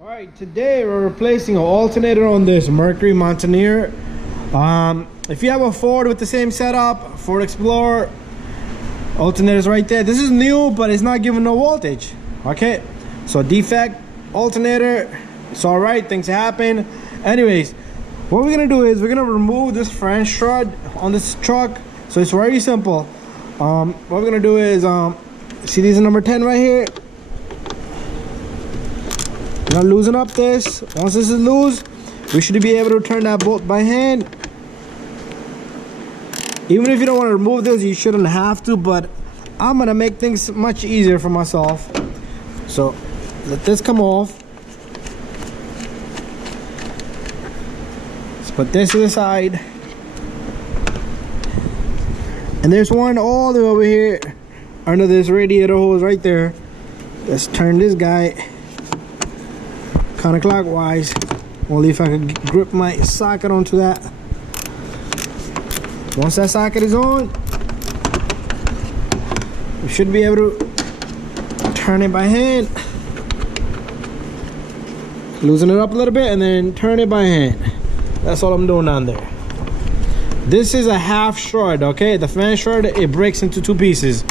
Alright, today we're replacing an alternator on this Mercury Mountaineer. If you have a Ford with the same setup, Ford Explorer, alternator's right there. This is new, but it's not giving no voltage. Okay, so defect alternator, it's alright, things happen. Anyways, what we're gonna do is we're gonna remove this French strut on this truck. So it's very simple. What we're gonna do is see these number 10 right here. We're gonna loosen up this. Once this is loose, we should be able to turn that bolt by hand. Even if you don't want to remove this, you shouldn't have to, but I'm gonna make things much easier for myself. So let this come off. Let's put this to the side. And there's one all the way over here under this radiator hose right there. Let's turn this guy counterclockwise. Only if I can grip my socket onto that. Once that socket is on, we should be able to turn it by hand, loosen it up a little bit, and then turn it by hand. That's all I'm doing down there. This is a half strut, okay? The fan strut, it breaks into two pieces.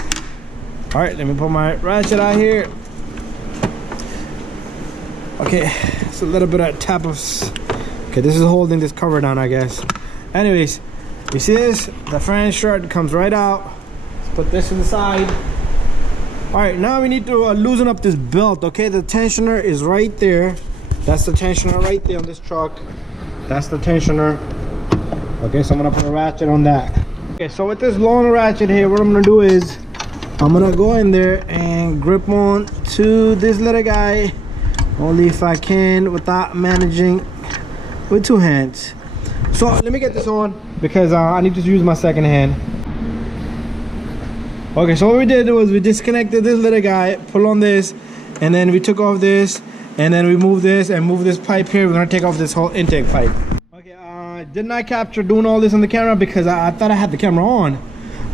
All right, let me put my ratchet out here. Okay, it's a little bit of tap of. Okay, this is holding this cover down, I guess. Anyways, you see this? The fan strut comes right out. Let's put this to the side. All right, now we need to loosen up this belt. Okay, the tensioner is right there. That's the tensioner right there on this truck. That's the tensioner. Okay, so I'm gonna put a ratchet on that. Okay, so with this long ratchet here, what I'm gonna do is I'm gonna go in there and grip on to this little guy. Only if I can without managing with two hands. So let me get this on because I need to use my second hand. Okay, so what we did was we disconnected this little guy, pull on this, and then we took off this, and then we moved this and moved this pipe here. We're gonna take off this whole intake pipe. Okay, did not capture doing all this on the camera because I thought I had the camera on.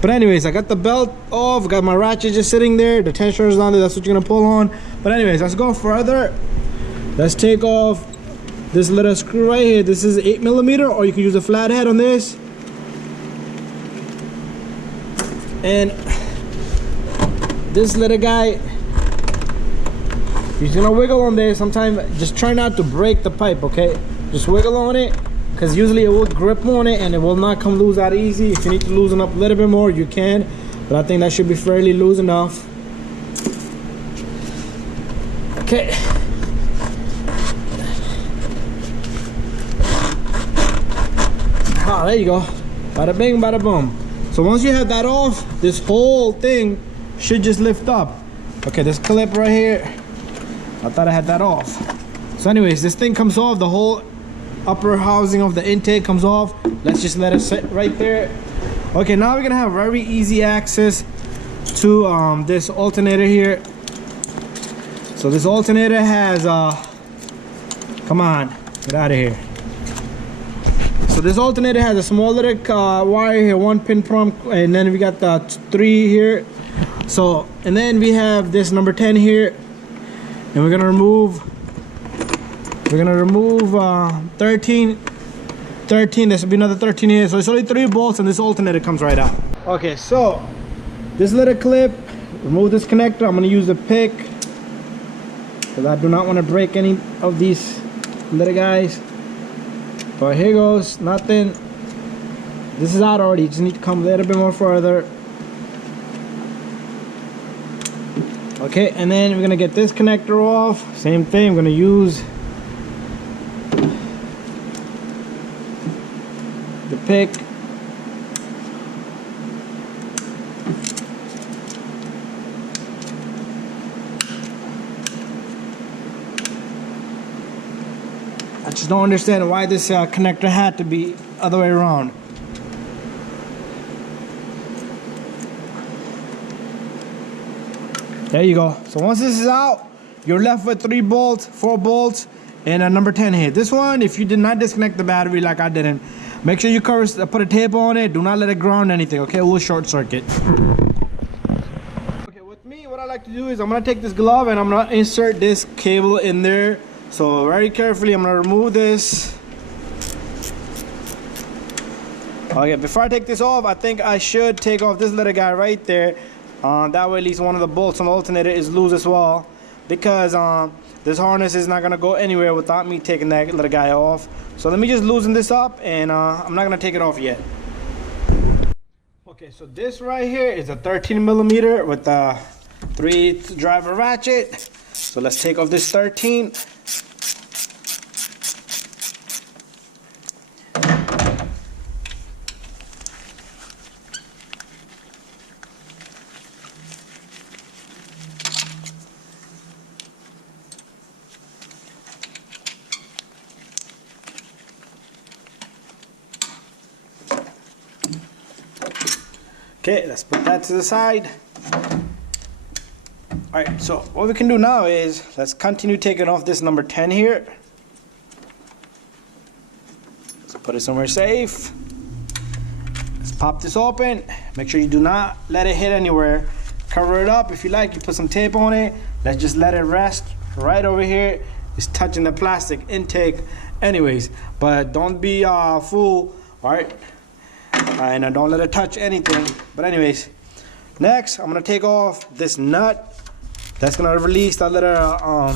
But anyways, I got the belt off, got my ratchet just sitting there, the tensioner is on there, that's what you're gonna pull on. But anyways, let's go further. Let's take off this little screw right here. This is 8mm, or you can use a flathead on this. And this little guy, you're gonna wiggle on there. Sometimes just try not to break the pipe, okay? Just wiggle on it, because usually it will grip on it and it will not come loose that easy. If you need to loosen up a little bit more, you can, but I think that should be fairly loose enough. Okay. Ah, there you go. Bada bing, bada boom. So once you have that off, this whole thing should just lift up. Okay, this clip right here, I thought I had that off. So anyways, this thing comes off, the whole upper housing of the intake comes off. Let's just let it sit right there. Okay, now we're gonna have very easy access to this alternator here. So this alternator has come on, get out of here. So this alternator has a small little wire here, 1-pin pump, and then we got the 3 here. So, and then we have this number 10 here, and we're gonna remove 13. There should be another 13 here. So it's only 3 bolts, and this alternator comes right out. Okay, so this little clip, remove this connector. I'm gonna use a pick because I do not want to break any of these little guys. But here goes, nothing. This is out already, you just need to come a little bit more further. Okay, and then we're gonna get this connector off. Same thing, I'm gonna use the pick. I just don't understand why this connector had to be other way around. There you go. So once this is out, you're left with 3 bolts, 4 bolts, and a number 10 here. This one, if you did not disconnect the battery like I didn't, make sure you put a tape on it. Do not let it ground anything, okay? It will short circuit. Okay, with me, what I like to do is I'm gonna take this glove and I'm gonna insert this cable in there So very carefully, I'm gonna remove this. Okay, before I take this off, I think I should take off this little guy right there. That way at least one of the bolts on the alternator is loose as well, because this harness is not gonna go anywhere without me taking that little guy off. So let me just loosen this up, and I'm not gonna take it off yet. Okay, so this right here is a 13mm with a 3/8 driver ratchet. So let's take off this 13. Okay, let's put that to the side. Alright, so what we can do now is, let's continue taking off this number 10 here. Let's put it somewhere safe. Let's pop this open. Make sure you do not let it hit anywhere. Cover it up if you like, you put some tape on it. Let's just let it rest right over here. It's touching the plastic intake anyways, but don't be a fool, alright? And don't let it touch anything. But anyways, next I'm gonna take off this nut. That's gonna release that little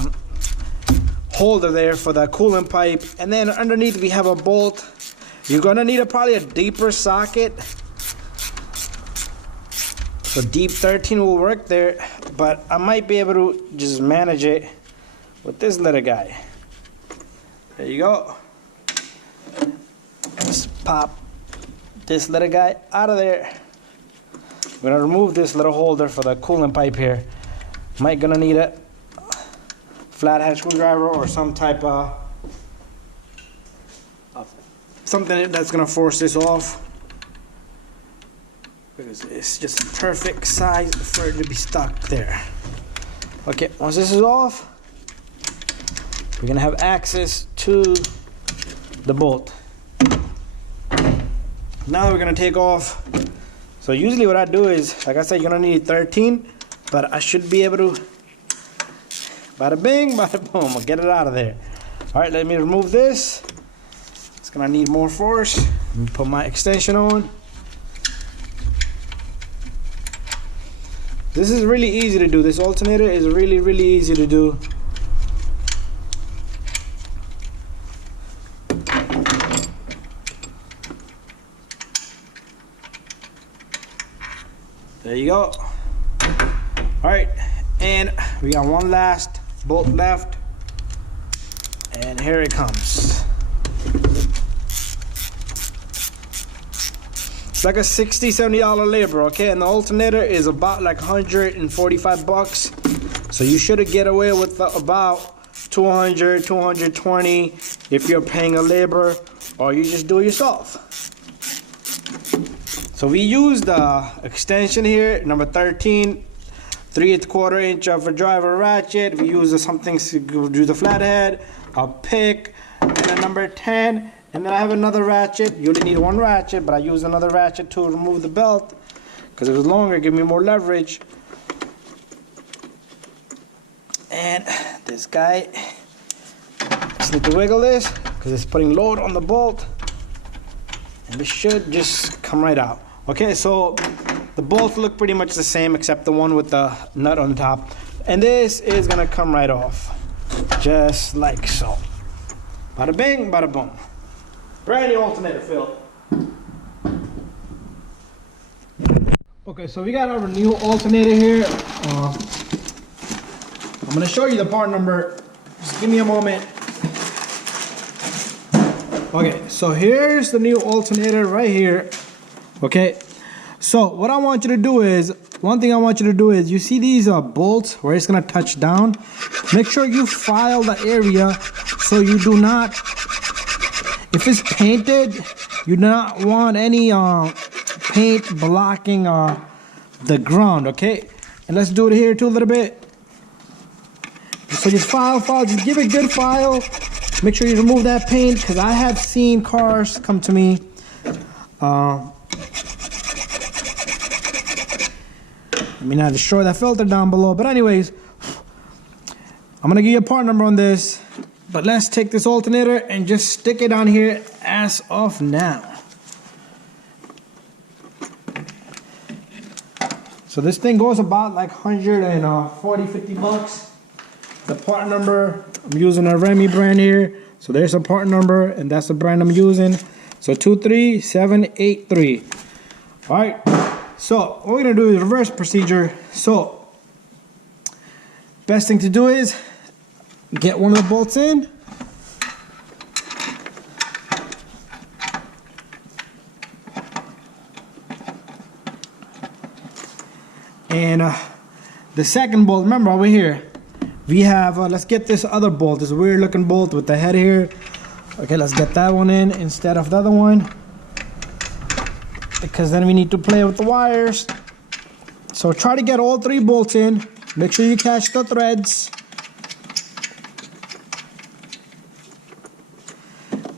holder there for the coolant pipe. And then underneath we have a bolt. You're gonna need probably a deeper socket. So deep 13 will work there, but I might be able to just manage it with this little guy. There you go. Just pop this little guy out of there. We're gonna remove this little holder for the coolant pipe here. Might gonna need a flathead screwdriver or some type of something that's gonna force this off, because it's just a perfect size for it to be stuck there. Okay, once this is off, we're gonna have access to the bolt. Now we're gonna take off. So usually what I do is, like I said, you're gonna need 13, but I should be able to, bada bing, bada boom, I'll get it out of there. All right, let me remove this. It's gonna need more force. Let me put my extension on. This is really easy to do. This alternator is really, really easy to do. There you go. All right, and we got one last bolt left, and here it comes. It's like a $60–70 labor, okay? And the alternator is about like 145 bucks. So you should get away with about 200, 220 if you're paying a labor, or you just do it yourself. So we used the extension here, number 13, 3/4 inch of a driver ratchet. We used something to do the flathead, a pick, and a number 10. And then I have another ratchet. You only need one ratchet, but I used another ratchet to remove the belt because it was longer, give me more leverage. And this guy, just need to wiggle this because it's putting load on the bolt. And this should just come right out. Okay, so the bolts look pretty much the same except the one with the nut on the top. And this is gonna come right off, just like so. Bada bing, bada boom. Brand new alternator fill. Okay, so we got our new alternator here. I'm gonna show you the part number. Just give me a moment. Okay, so here's the new alternator right here. Okay, so what I want you to do is, one thing I want you to do is, you see these bolts where it's gonna touch down? Make sure you file the area so you do not, if it's painted, you do not want any paint blocking the ground, okay? And let's do it here too a little bit. So just file, just give it a good file. Make sure you remove that paint, because I have seen cars come to me. Let me not destroy that filter down below. But anyways, I'm going to give you a part number on this. But let's take this alternator and just stick it on here as of now. So this thing goes about like 140, 50 bucks. The part number, I'm using a Remy brand here. So there's a part number, and that's the brand I'm using. So 23783. All right. So what we're gonna do is reverse procedure. So best thing to do is get one of the bolts in. And the second bolt, remember over here, we have, let's get this other bolt, this weird looking bolt with the head here. Okay, let's get that one in instead of the other one, because then we need to play with the wires. So try to get all 3 bolts in. Make sure you catch the threads.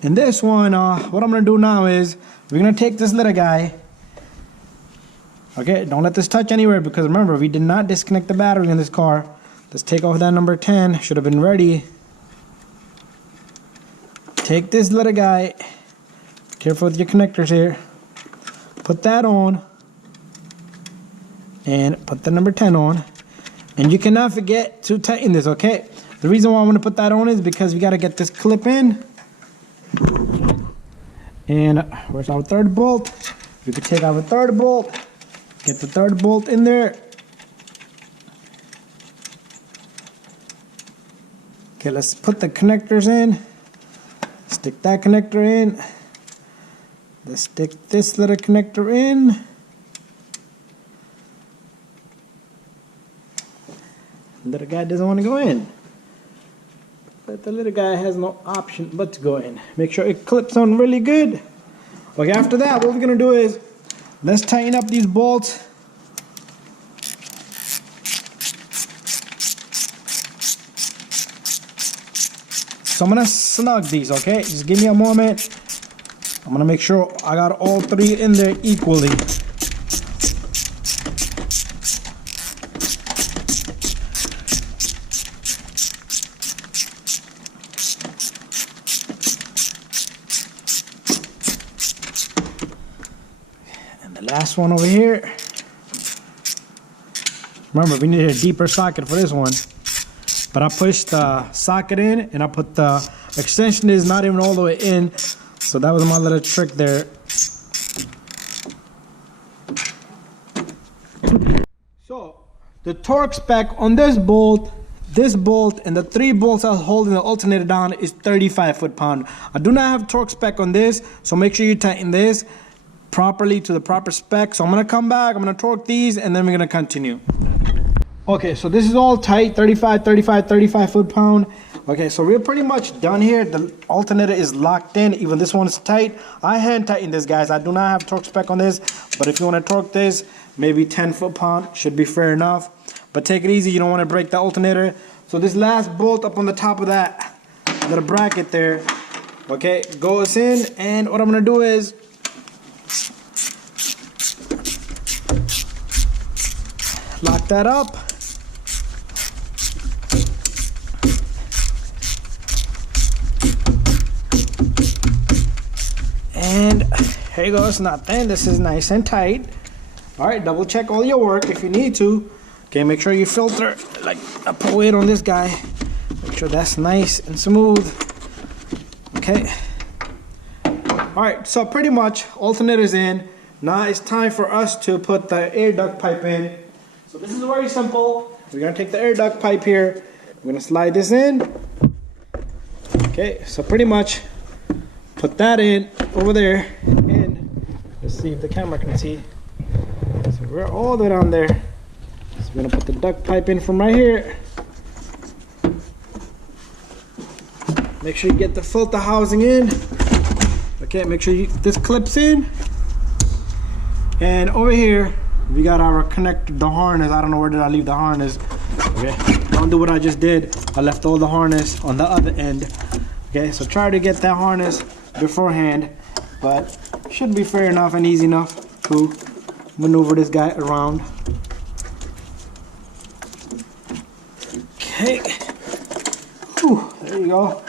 And this one, what I'm gonna do now is, we're gonna take this little guy. Okay, don't let this touch anywhere, because remember, we did not disconnect the battery in this car. Let's take off that number 10, should have been ready. Take this little guy, careful with your connectors here. Put that on, and put the number 10 on. And you cannot forget to tighten this, okay? The reason why I want to put that on is because we got to get this clip in. And where's our third bolt? We could take our third bolt. Get the third bolt in there. Okay, let's put the connectors in. Stick that connector in. Let's stick this little connector in. Little guy doesn't want to go in. But the little guy has no option but to go in. Make sure it clips on really good. Okay, after that, what we're going to do is, let's tighten up these bolts. So I'm gonna snug these, okay? Just give me a moment. I'm gonna make sure I got all 3 in there equally. And the last one over here. Remember, we need a deeper socket for this one. But I pushed the socket in, and I put the extension is not even all the way in. So that was my little trick there. So the torque spec on this bolt, and the 3 bolts I was holding the alternator down is 35 foot-pound. I do not have torque spec on this, so make sure you tighten this properly to the proper spec. So I'm gonna come back, I'm gonna torque these, and then we're gonna continue. Okay, so this is all tight, 35 foot-pound. Okay, so we're pretty much done here. The alternator is locked in. Even this one is tight. I hand tighten this, guys. I do not have torque spec on this, but if you want to torque this, maybe 10 foot-pound should be fair enough. But take it easy. You don't want to break the alternator. So this last bolt up on the top of that little bracket there, okay, goes in. And what I'm going to do is, lock that up. And here you go, it's not thin, this is nice and tight. All right, double check all your work if you need to. Okay, make sure you filter, like I put weight on this guy. Make sure that's nice and smooth. Okay. All right, so pretty much alternator's in. Now it's time for us to put the air duct pipe in. So this is very simple. We're gonna take the air duct pipe here. We're gonna slide this in. Okay, so pretty much put that in over there, and let's see if the camera can see. So we're all the way down there. So we're gonna put the duct pipe in from right here. Make sure you get the filter housing in. Okay, make sure this clips in. And over here, we got our connector, the harness. I don't know where did I leave the harness. Okay, don't do what I just did. I left all the harness on the other end. Okay, so try to get that harness beforehand, but should be fair enough and easy enough to maneuver this guy around. Okay. Whew, there you go.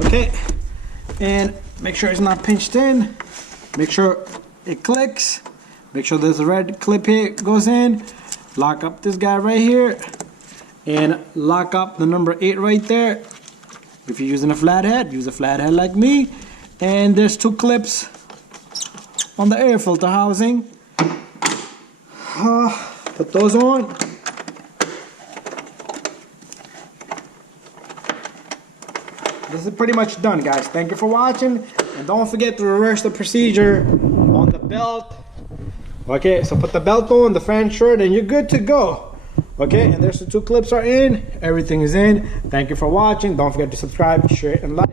Okay, and make sure it's not pinched in. Make sure it clicks. Make sure this red clip here goes in. Lock up this guy right here, and lock up the number 8 right there. If you're using a flathead, use a flathead like me. And there's 2 clips on the air filter housing. Put those on. This is pretty much done, guys. Thank you for watching, and don't forget to reverse the procedure on the belt. Okay, so put the belt on, the fan shirt, and you're good to go. Okay, and there's the 2 clips are in. Everything is in. Thank you for watching. Don't forget to subscribe, share, and like.